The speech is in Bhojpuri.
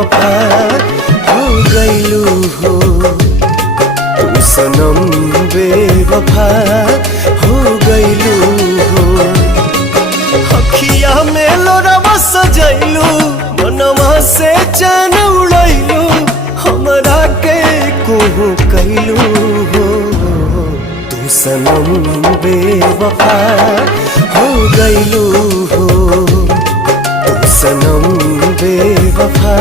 बेवफा हो गईलू हो, तू सनम बेवफा हो गईलू हो। अखिया में लोरवा सजैलू, मनवा से चैन उड़ैलू, हमरा के कुहू कैलू हो, तू सनम बेवफा हो गईलू हो, तू सनम बेवफा